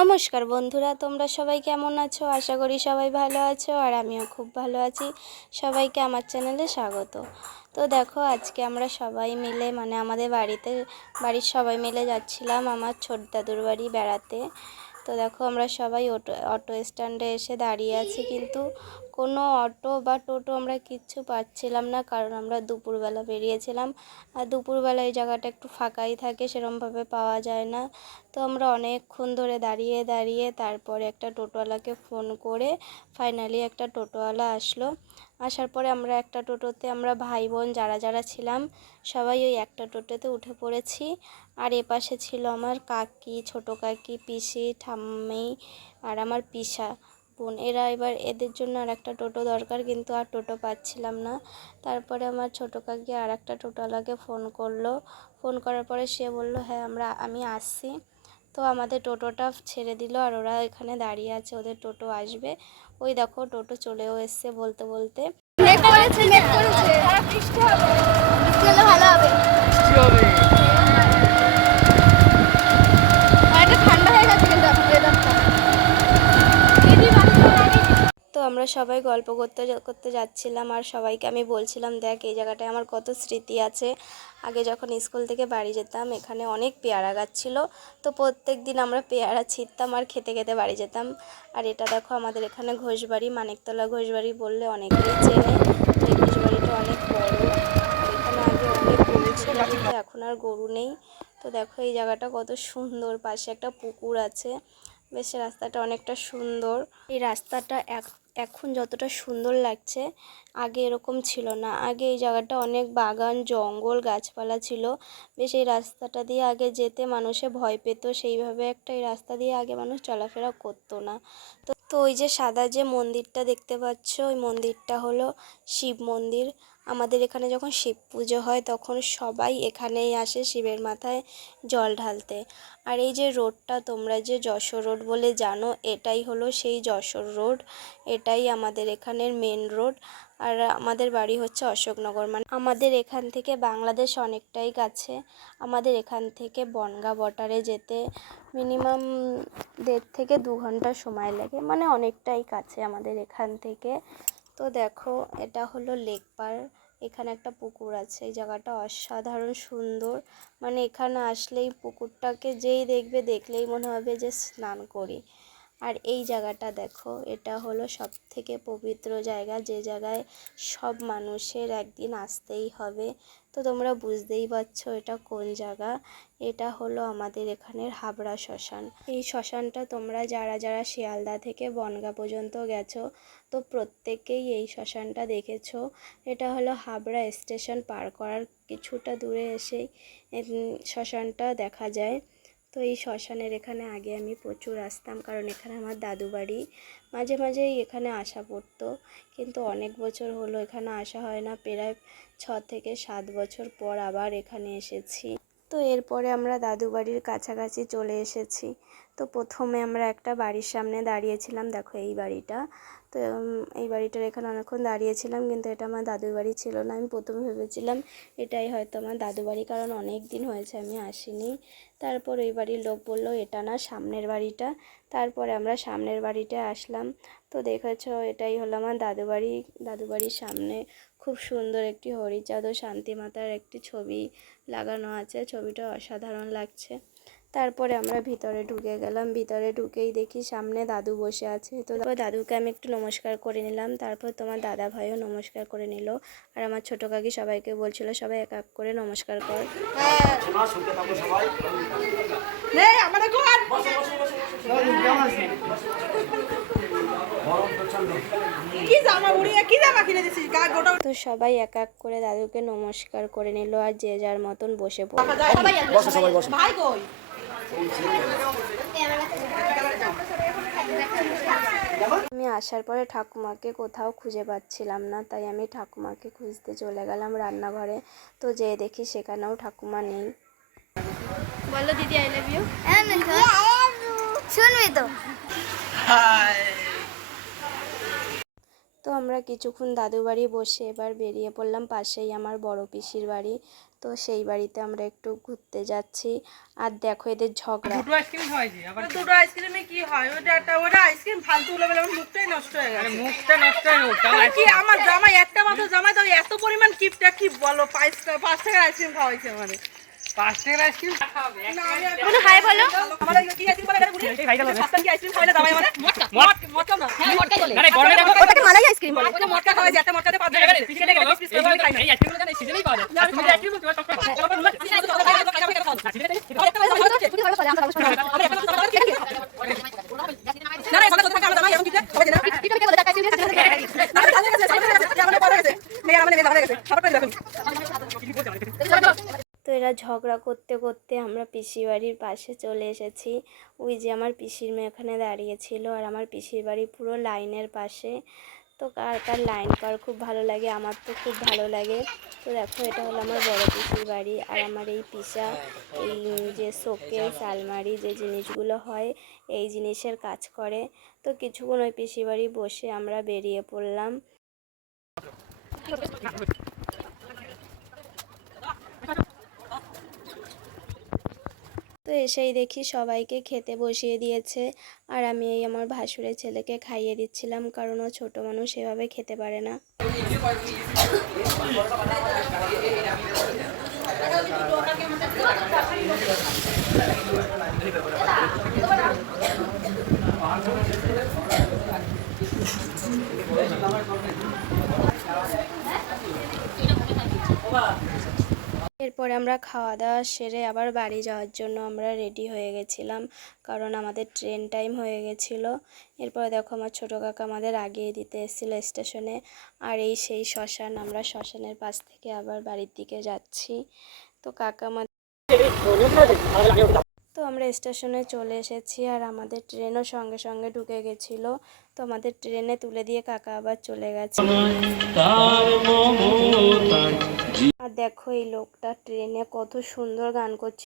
নমস্কার বন্ধুরা, তোমরা সবাই কেমন আছো? আশা করি সবাই ভালো আছো আর আমিও খুব ভালো আছি। সবাইকে আমার চ্যানেলে স্বাগত। তো দেখো, আজকে আমরা সবাই মিলে মানে আমাদের বাড়িতে, বাড়ির সবাই মিলে যাচ্ছিলাম আমার ছোট দাদুর বাড়ি বেড়াতে। তো দেখো, আমরা সবাই অটো অটো স্ট্যান্ডে এসে দাঁড়িয়ে আছি কিন্তু কোনো অটো বা টোটো আমরা কিচ্ছু পাচ্ছিলাম না, কারণ আমরা দুপুরবেলা বেরিয়েছিলাম। আর দুপুরবেলা এই জায়গাটা একটু ফাঁকাই থাকে, সেরমভাবে পাওয়া যায় না। তো আমরা অনেকক্ষণ ধরে দাঁড়িয়ে দাঁড়িয়ে তারপরে একটা টোটোওয়ালাকে ফোন করে ফাইনালি একটা টোটোওয়ালা আসলো। আসার পরে আমরা একটা টোটোতে আমরা ভাই বোন যারা যারা ছিলাম, সবাই ওই একটা টোটোতে উঠে পড়েছি। আর এপাশে ছিল আমার কাকি, ছোটো কাকি, পিসি, ঠাম্মি আর আমার পিসা। বোন, এরা এবার এদের জন্য আর একটা টোটো দরকার, কিন্তু আর টোটো পাচ্ছিলাম না। তারপরে আমার ছোটো কাকি আর একটা টোটোওয়ালাকে ফোন করল। ফোন করার পরে সে বলল হ্যাঁ আমরা, আমি আসছি। তো আমাদের টোটোটা ছেড়ে দিল আর ওরা এখানে দাঁড়িয়ে আছে, ওদের টোটো আসবে। ওই দেখো, টোটো চলেও এসছে বলতে বলতে মেঘ করেছে মেঘ করেছে বৃষ্টি হবে বৃষ্টি হলে ভালো হবে অনেকটা ঠান্ডা হয়ে গেছে কিন্তু এখন ওয়েদারটা তো আমরা সবাই গল্প করতে করতে যাচ্ছিলাম আর সবাইকে আমি বলছিলাম, দেখ, এই জায়গাটায় আমার কত স্মৃতি আছে। আগে যখন স্কুল থেকে বাড়ি যেতাম, এখানে অনেক পেয়ারা গাছ ছিল। তো প্রত্যেক দিন আমরা পেয়ারা ছিঁড়তাম আর খেতে খেতে বাড়ি যেতাম। আর এটা দেখো, আমাদের এখানে ঘোষবাড়ি, মানিকতলা ঘোষবাড়ি বললে অনেকেই চেনে। ঘোষবাড়িটা অনেক বড়। এখানে আগে অনেক গরু ছিল এখন আর গরু নেই। তো দেখো, এই জায়গাটা কত সুন্দর। পাশে একটা পুকুর আছে। বেশ, রাস্তাটা অনেকটা সুন্দর। এই রাস্তাটা এখন যতটা সুন্দর লাগছে, আগে এরকম ছিল না। আগে এই জায়গাটা অনেক বাগান, জঙ্গল, গাছপালা ছিল। বেশ, এই রাস্তাটা দিয়ে আগে যেতে মানুষে ভয় পেত। সেইভাবে একটা এই রাস্তা দিয়ে আগে মানুষ চলাফেরা করতো না। তো তো ওই যে সাদা যে মন্দিরটা দেখতে পাচ্ছ, ওই মন্দিরটা হলো শিব মন্দির। আমাদের এখানে যখন শিব পুজো হয়, তখন সবাই এখানেই আসে শিবের মাথায় জল ঢালতে। আর এই যে রোডটা তোমরা যে যশোর রোড বলে জানো, এটাই হলো সেই যশোর রোড। এটাই আমাদের এখানের মেন রোড আর আমাদের বাড়ি হচ্ছে অশোকনগর। মানে আমাদের এখান থেকে বাংলাদেশ অনেকটাই কাছে। আমাদের এখান থেকে বনগা বর্ডারে যেতে মিনিমাম দেড় থেকে দু ঘণ্টা সময় লাগে। মানে অনেকটাই কাছে আমাদের এখান থেকে। তো দেখো, এটা হলো লেক পার। এখানে একটা পুকুর আছে, এই জায়গাটা অসাধারণ সুন্দর। মানে এখানে আসলেই পুকুরটাকে যেই দেখবে, দেখলেই মনে হবে যে স্নান করি। আর এই জায়গাটা দেখো, এটা হলো সব থেকে পবিত্র জায়গা। যে জায়গায় সব মানুষের একদিন আসতেই হবে। তো তোমরা বুঝতেই পারছ এটা কোন জায়গা। এটা হলো আমাদের এখানের হাবড়া শ্মশান। এই শ্মশানটা তোমরা যারা যারা শিয়ালদা থেকে বনগা পর্যন্ত গেছো, তো প্রত্যেকেই এই শ্মশানটা দেখেছ। এটা হলো হাবড়া স্টেশন পার করার কিছুটা দূরে এসেই শ্মশানটা দেখা যায়। তো এই শ্মশানের এখানে আগে আমি প্রচুর আসতাম, কারণ এখানে আমার দাদু বাড়ি। মাঝে মাঝেই এখানে আসা পড়তো, কিন্তু অনেক বছর হলো এখানে আসা হয় না। প্রায় ছ থেকে সাত বছর পর আবার এখানে এসেছি। তো এরপরে আমরা দাদু বাড়ির কাছাকাছি চলে এসেছি। তো প্রথমে আমরা একটা বাড়ির সামনে দাঁড়িয়েছিলাম, দেখো এই বাড়িটা। তো এই বাড়িটার এখানে অনেকক্ষণ দাঁড়িয়েছিলাম, কিন্তু এটা আমার দাদুর বাড়ি ছিল না। আমি প্রথমে ভেবেছিলাম এটাই হয়তো আমার দাদু বাড়ি, কারণ অনেক দিন হয়েছে আমি আসিনি। তারপর ওই বাড়ির লোক বলল, এটা না সামনের বাড়িটা। তারপরে আমরা সামনের বাড়িটা আসলাম। তো দেখেছ, এটাই হলো আমার দাদু বাড়ি, দাদু বাড়ির সামনে। খুব সুন্দর একটি হরিচাঁদ ও শান্তিমাতার একটি ছবি লাগানো আছে। ছবিটা অসাধারণ লাগছে। তারপরে আমরা ভিতরে ঢুকে গেলাম। ভিতরে ঢুকেই দেখি সামনে দাদু বসে আছে। তো তারপর দাদুকে আমি একটু নমস্কার করে নিলাম। তারপর তোমার দাদা ভাইও নমস্কার করে নিল। আর আমার ছোট কাকি সবাইকে বলছিল সবাই এক এক করে নমস্কার কর। নে আমাদের ঘর কি জামা উড়িয়ে কি জামা কিনে দিছিস গা গোটা তো সবাই এক এক করে দাদুকে নমস্কার করে নিল আর যে যার মতন বসে পড়ল। বসো সবাই বসো। ভাই কই? আমি আসার পরে ঠাকুমাকে কোথাও খুঁজে পাচ্ছিলাম না তাই আমি ঠাকুমাকে খুঁজতে চলে গেলাম রান্নাঘরে। তো যেয়ে দেখি সেখানেও ঠাকুমা নেই। বলো দিদি আই লাভ ইউ শুনবি তো? তো আমরা কিছুক্ষণ দাদু বাড়ি বসে এবার বেরিয়ে পড়লাম পাশেই আমার বড় পিসির বাড়ি। তো সেই বাড়িতে আমরা একটু ঘুরতে যাচ্ছি। আর দেখো এদের ঝগড়া। দুটো আইসক্রিম খাওয়াইছি আবার দুটো আইসক্রিমে কি হয়? ওটা একটা ওটা আইসক্রিম ফালতু গুলো বলে আমার মুখটাই নষ্ট হয়ে গেছে। মুখটা নষ্ট হয়ে তাহলে কি আমার জামাই একটা মাত্র জামাই তো এত পরিমাণ কিপটা কি বলো? পাঁচ টাকা পাঁচ টাকার আইসক্রিম খাওয়াইছে মানে পাঁচ টাকার আইসক্রিম না, বলো হাই বলো আমার কি আইসক্রিম বলে এখানে বুড়ি? সস্তার কি আইসক্রিম খাওয়াইলে জামাই মানে? মটকা। মটকা, মটকা না। আরে গরমে দেখো ওটাকে মালাই আইসক্রিম বলে। ওটা মটকা খাওয়াইছে, একটা মটকাতে পাঁচ টাকা করে। গেলে পিস করে খাই না। এই আইসক্রিমগুলো জানো সিজনেই পাওয়া যায় তুমি আইসক্রিম বলছো সব খাও। আমি শুধু খাই, খাই, খাই, খাই, খাই, খাই। আর একটা পয়সা ভালো হচ্ছে। তুমি ভালো করে আমরা অবশ্যই আরে একটা পয়সা ভালো হচ্ছে, ঠিক আছে? না, না, এই সকালে কোথায় আমার জামাই এরকম কিপটা? সবাই জানে না? পিঠে পিঠে বলে টাকা চিড়ে না, না, ভালো গেছে, সবাই গেছে, আমার বড় গেছে। মেয়ে আমার মেয়ে ভালো গেছে। খাবার করে দেখুন। তো এরা ঝগড়া করতে করতে আমরা পিসি বাড়ির পাশে চলে এসেছি। ওই যে আমার পিসির মেয়ে ওখানে দাঁড়িয়েছিল আর আমার পিসির বাড়ি পুরো লাইনের পাশে। তো কার কার লাইন পার খুব ভালো লাগে, আমার তো খুব ভালো লাগে। তো দেখো, এটা হলো আমার বড় পিসির বাড়ি আর আমার এই পিসা, এই যে শোকেস, আলমারি, যে জিনিসগুলো হয়, এই জিনিসের কাজ করে। তো কিছুক্ষণ ওই পিসি বাড়ি বসে আমরা বেরিয়ে পড়লাম। তো এসেই দেখি সবাইকে খেতে বসিয়ে দিয়েছে। আর আমি এই আমার ভাসুরের ছেলেকে খাইয়ে দিচ্ছিলাম, কারণ ও ছোটো মানুষ এভাবে খেতে পারে না। এরপরে আমরা খাওয়া দাওয়া সেরে আবার বাড়ি যাওয়ার জন্য আমরা রেডি হয়ে গেছিলাম, কারণ আমাদের ট্রেন টাইম হয়ে গেছিল। এরপরে দেখো আমার ছোটো কাকা আমাদের আগিয়ে দিতে এসেছিল স্টেশনে আর এই সেই শ্মশান, আমরা শ্মশানের পাশ থেকে আবার বাড়ির দিকে যাচ্ছি। তো কাকা আমাদের তো আমরা স্টেশনে চলে এসেছি আর আমাদের ট্রেনও সঙ্গে সঙ্গে ঢুকে গেছিল। তো আমাদের ট্রেনে তুলে দিয়ে কাকা আবার চলে গেছে। আর দেখো এই লোকটা ট্রেনে কত সুন্দর গান করছে।